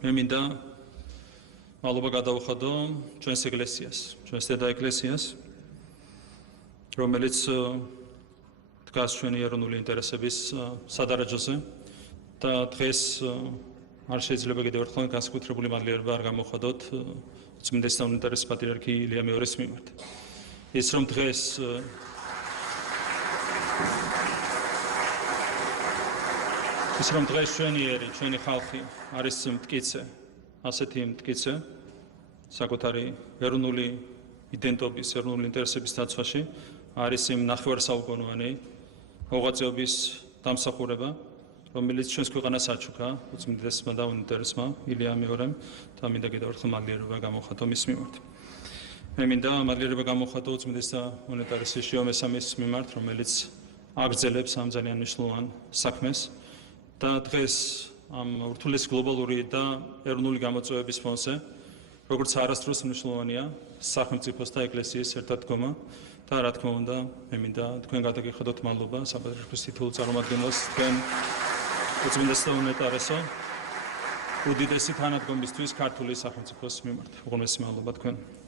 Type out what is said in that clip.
მე მინდა მადლობა გადავუხადო ჩვენს ეკლესიას, ჩვენს დედა ეკლესიას, რომელიც დგას ჩვენი ეროვნული ინტერესების სადარაჯოზე და დღეს არ შეიძლება კიდევ ერთხელ განსაკუთრებული მადლიერება არ გამოვხადოთ წმინდა საუნიტარის პატრიარქი ილია მეორეს მიმართ. ის რომ დღეს ჩვენი ხალხი არის მტკიცე, ასეთი მტკიცე საკუთარი ეროვნული იდენტობის, ეროვნული ინტერესების დაცვაში არის იმ ნახევარსაუკუნოვანი მოღვაწეობის დამსახურება, რომელიც ჩვენს ქვეყანას აჩუქა უწმინდესმა და უნიტარესმა ილია მეორემ და მინდა კიდევ ერთხელ მადლიერება გამოვხატო მის მიმართ. მე მინდა მადლიერება გამოვხატო უწმინდეს და უნიტარესის შიო მესამის მიმართ, რომელიც აგრძელებს ამ ძალიან მნიშვნელოვან საქმეს და დღეს ამ ურთულეს გლობალური და ეროვნული გამოწვევების ფონზე, როგორც არასდროს მნიშვნელოვანია სახელმწიფოს და ეკლესიის ერთად დგომა და რა თქმა უნდა, მე მინდა თქვენ გადაგიხადოთ მადლობა საპატრიარქოს თითოეულ წარმომადგენელს თქვენ უწმინდეს და უნეტარესო უდიდესი თანადგომისთვის ქართული სახელმწიფოს მიმართ. უღრმესი მადლობა თქვენ.